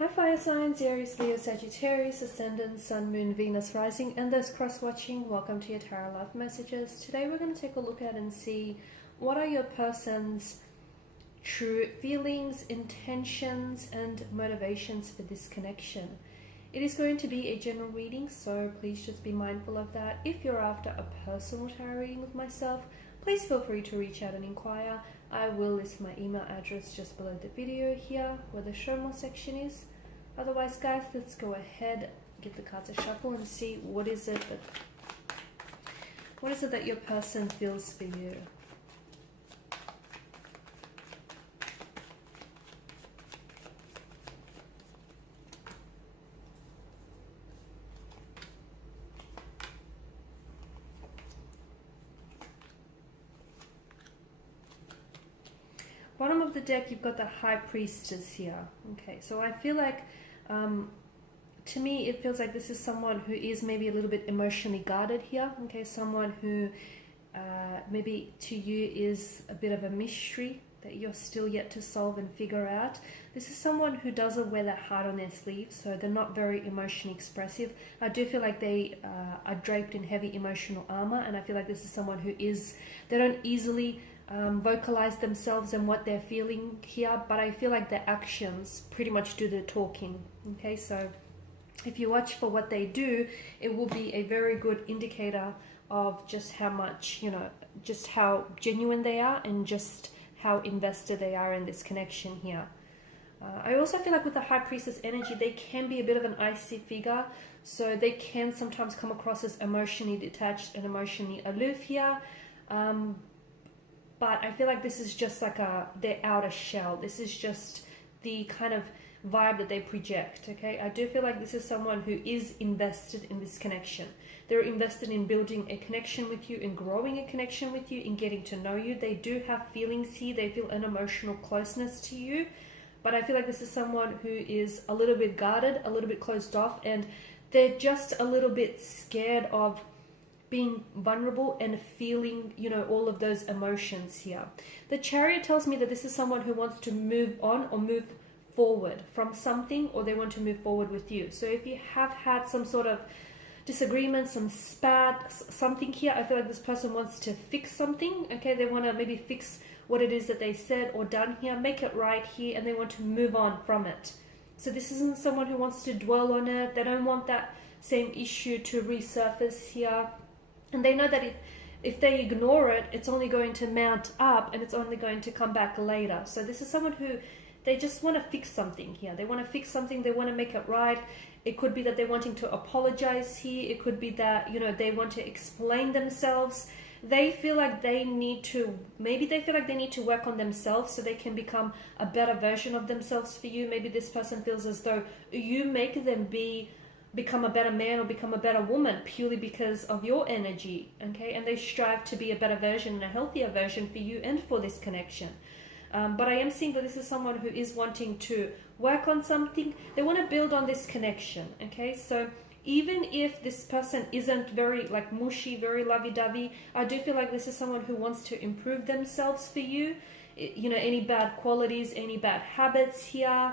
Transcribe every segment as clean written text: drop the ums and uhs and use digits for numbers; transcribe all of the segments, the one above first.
Hi fire signs, Aries, Leo, Sagittarius, Ascendant, Sun, Moon, Venus, Rising, and those cross-watching. Welcome to your Tarot Love Messages. Today we're going to take a look at and see what are your person's true feelings, intentions, and motivations for this connection. It is going to be a general reading, so please just be mindful of that. If you're after a personal tarot reading with myself, please feel free to reach out and inquire. I will list my email address just below the video here where the show more section is. Otherwise, guys, let's go ahead, give the cards a shuffle and see what is it that your person feels for you. Bottom of the deck, you've got the High Priestess here. Okay, so I feel like, to me, it feels like this is someone who is maybe a little bit emotionally guarded here. Okay, someone who maybe to you is a bit of a mystery that you're still yet to solve and figure out. This is someone who doesn't wear their heart on their sleeve, so they're not very emotionally expressive. I do feel like they are draped in heavy emotional armor, and I feel like this is someone who they don't easily vocalize themselves and what they're feeling here, but I feel like their actions pretty much do the talking. Okay, so if you watch for what they do, it will be a very good indicator of just how much, just how genuine they are and just how invested they are in this connection here. I also feel like with the High Priestess energy, they can be a bit of an icy figure, so they can sometimes come across as emotionally detached and emotionally aloof here. But I feel like this is just like their outer shell. This is just the kind of vibe that they project, okay? I do feel like this is someone who is invested in this connection. They're invested in building a connection with you, in growing a connection with you, in getting to know you. They do have feelings here. They feel an emotional closeness to you. But I feel like this is someone who is a little bit guarded, a little bit closed off, and they're just a little bit scared of being vulnerable and feeling, all of those emotions here. The Chariot tells me that this is someone who wants to move on or move forward from something, or they want to move forward with you. So if you have had some sort of disagreement, some spat, something here, I feel like this person wants to fix something, okay? They want to maybe fix what it is that they said or done here, make it right here, and they want to move on from it. So this isn't someone who wants to dwell on it. They don't want that same issue to resurface here. And they know that if they ignore it, it's only going to mount up and it's only going to come back later. So this is someone who, they just want to fix something here. They want to fix something. They want to make it right. It could be that they're wanting to apologize here. It could be that, they want to explain themselves. They feel like they need to work on themselves so they can become a better version of themselves for you. Maybe this person feels as though you make them become a better man or become a better woman purely because of your energy, okay? And they strive to be a better version and a healthier version for you and for this connection. But I am seeing that this is someone who is wanting to work on something. They want to build on this connection, okay? So even if this person isn't very mushy, very lovey-dovey, I do feel like this is someone who wants to improve themselves for you. Any bad qualities, any bad habits here,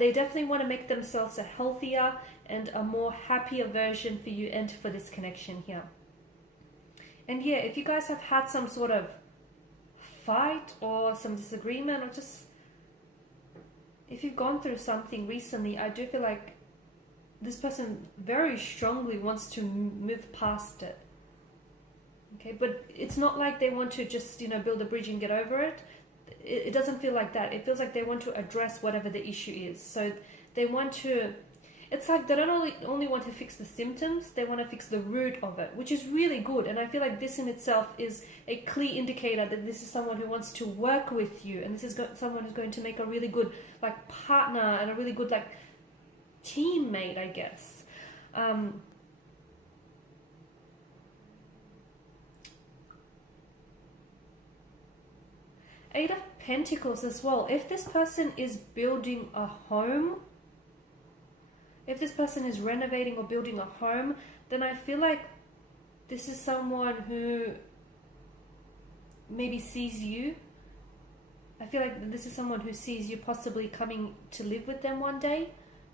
they definitely want to make themselves a healthier and a more happier version for you and for this connection here. And yeah, if you guys have had some sort of fight or some disagreement, or just if you've gone through something recently, I do feel like this person very strongly wants to move past it. Okay, but it's not like they want to just, build a bridge and get over it. It doesn't feel like that. It feels like they want to address whatever the issue is. So they want to, it's like they don't only want to fix the symptoms, they want to fix the root of it, which is really good. And I feel like this in itself is a clear indicator that this is someone who wants to work with you. And this is someone who's going to make a really good partner and a really good teammate, I guess. Eight of Pentacles as well. If this person is building a home, if this person is renovating or building a home, then I feel like this is someone who maybe sees you I feel like this is someone who sees you possibly coming to live with them one day.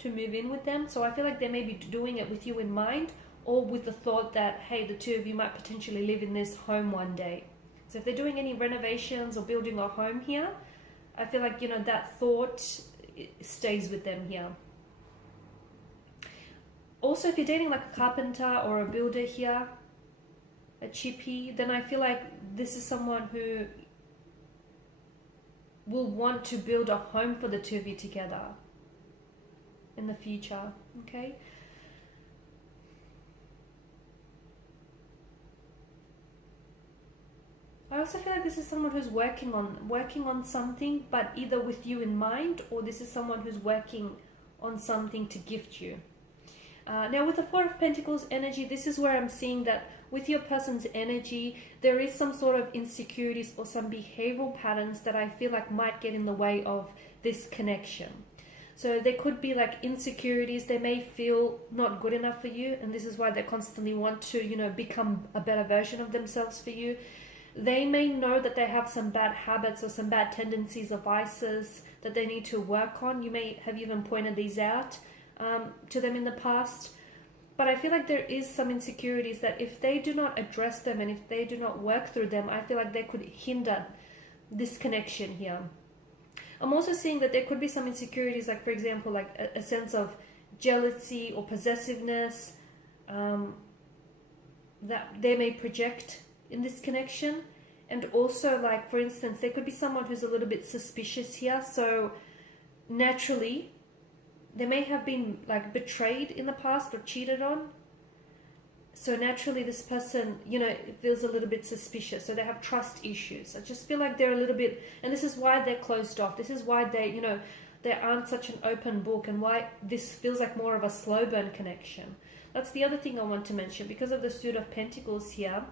to move in with them. So I feel like they may be doing it with you in mind, or with the thought that, hey, the two of you might potentially live in this home one day. So if they're doing any renovations or building a home here, I feel like, you know, that thought stays with them here. Also, if you're dating like a carpenter or a builder here, a chippy, then I feel like this is someone who will want to build a home for the two of you together in the future, okay? I also feel like this is someone who's working on something, but either with you in mind, or this is someone who's working on something to gift you. Now with the Four of Pentacles energy, this is where I'm seeing that with your person's energy, there is some sort of insecurities or some behavioral patterns that I feel like might get in the way of this connection. So there could be like insecurities. They may feel not good enough for you, and this is why they constantly want to, you know, become a better version of themselves for you. They may know that they have some bad habits or some bad tendencies or vices that they need to work on. You may have even pointed these out to them in the past. But I feel like there is some insecurities that if they do not address them and if they do not work through them, I feel like they could hinder this connection here. I'm also seeing that there could be some insecurities, like for example, like a sense of jealousy or possessiveness that they may project in this connection. And also, like for instance, there could be someone who's a little bit suspicious here. So naturally, they may have been like betrayed in the past or cheated on. So naturally this person, you know, feels a little bit suspicious. So they have trust issues. I just feel like they're a little bit, and this is why they're closed off. This is why they, you know, they aren't such an open book, and why this feels like more of a slow burn connection. That's the other thing I want to mention. Because of the Suit of Pentacles here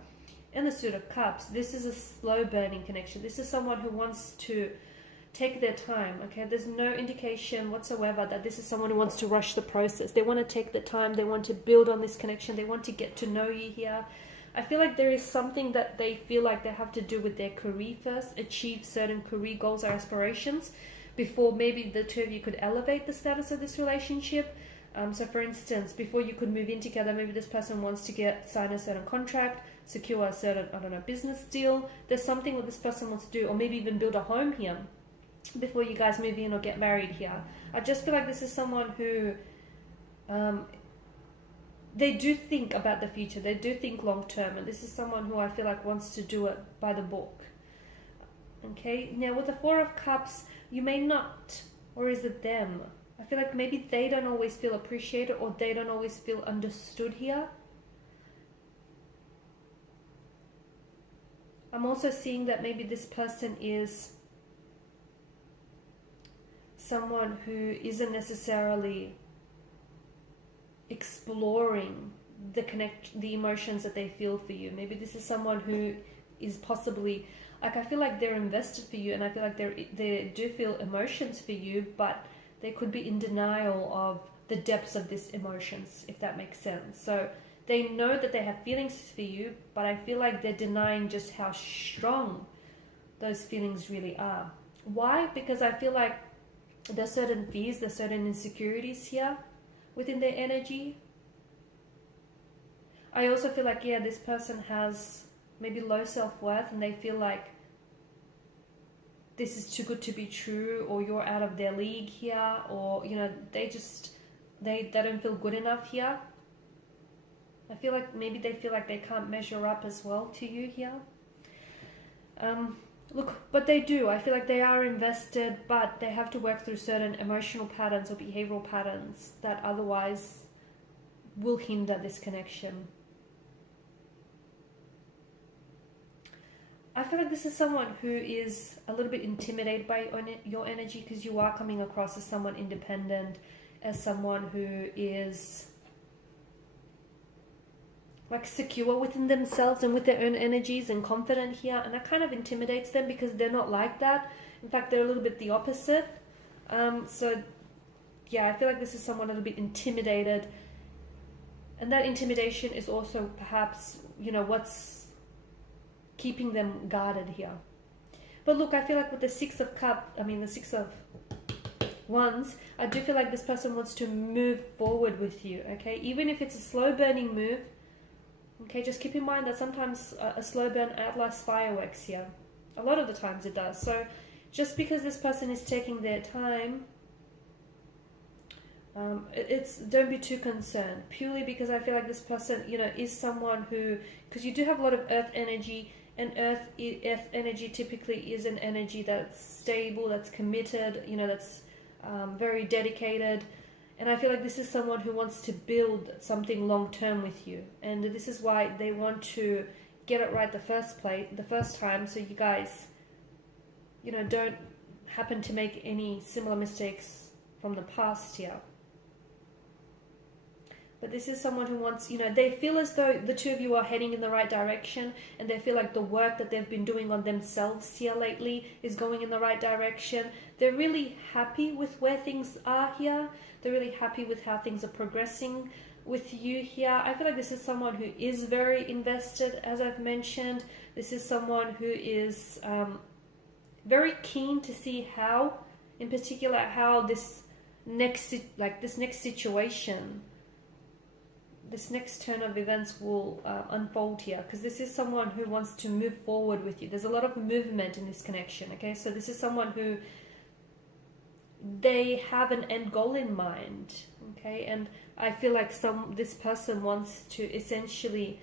and the Suit of Cups, this is a slow burning connection. This is someone who wants to take their time, okay? There's no indication whatsoever that this is someone who wants to rush the process. They want to take the time. They want to build on this connection. They want to get to know you here. I feel like there is something that they feel like they have to do with their career first, achieve certain career goals or aspirations before maybe the two of you could elevate the status of this relationship. So for instance, before you could move in together, maybe this person wants to sign a certain contract, secure a certain, I don't know, business deal. There's something that this person wants to do, or maybe even build a home here before you guys move in or get married here. I just feel like this is someone who they do think about the future. They do think long term, and this is someone who I feel like wants to do it by the book. Okay, now with the Four of Cups, you may not, or is it them? I feel like maybe they don't always feel appreciated, or they don't always feel understood here. I'm also seeing that maybe this person is someone who isn't necessarily exploring the emotions that they feel for you. Maybe this is someone who is possibly, like, I feel like they're invested for you, and I feel like they do feel emotions for you, but they could be in denial of the depths of these emotions, if that makes sense. So they know that they have feelings for you, but I feel like they're denying just how strong those feelings really are. Why? Because I feel like there's certain fears, there's certain insecurities here within their energy. I also feel like, yeah, this person has maybe low self-worth, and they feel like this is too good to be true, or you're out of their league here, or, you know, they don't feel good enough here. I feel like maybe they feel like they can't measure up as well to you here. Look, but they do. I feel like they are invested, but they have to work through certain emotional patterns or behavioral patterns that otherwise will hinder this connection. I feel like this is someone who is a little bit intimidated by your energy, because you are coming across as someone independent, as someone who is like secure within themselves and with their own energies and confident here, and that kind of intimidates them because they're not like that. In fact, they're a little bit the opposite. So yeah, I feel like this is someone a little bit intimidated, and that intimidation is also perhaps, you know, what's keeping them guarded here. But look, I feel like with the Six of ones, I do feel like this person wants to move forward with you, okay? Even if it's a slow burning move, okay, just keep in mind that sometimes a slow burn outlasts fireworks here. A lot of the times it does. So just because this person is taking their time, don't be too concerned, purely because I feel like this person, you know, is someone who, because you do have a lot of earth energy, and earth energy typically is an energy that's stable, that's committed, you know, that's very dedicated. And I feel like this is someone who wants to build something long term with you, and this is why they want to get it right the first time, so you guys, you know, don't happen to make any similar mistakes from the past here. But this is someone who wants, you know, they feel as though the two of you are heading in the right direction, and they feel like the work that they've been doing on themselves here lately is going in the right direction. They're really happy with where things are here. They're really happy with how things are progressing with you here. I feel like this is someone who is very invested, as I've mentioned. This is someone who is very keen to see how, in particular, how this next situation, this next turn of events will unfold here, because this is someone who wants to move forward with you. There's a lot of movement in this connection, okay? So this is someone who, they have an end goal in mind, okay? And I feel like this person wants to essentially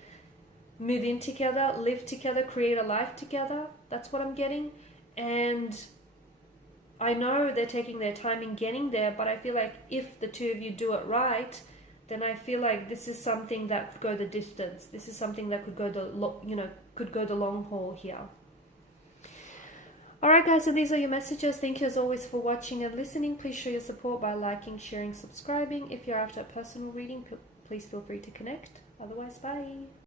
move in together, live together, create a life together. That's what I'm getting. And I know they're taking their time in getting there, but I feel like if the two of you do it right, then I feel like this is something that could go the distance. This is something that could go the long haul here. Alright guys, so these are your messages. Thank you as always for watching and listening. Please show your support by liking, sharing, subscribing. If you're after a personal reading, please feel free to connect. Otherwise, bye.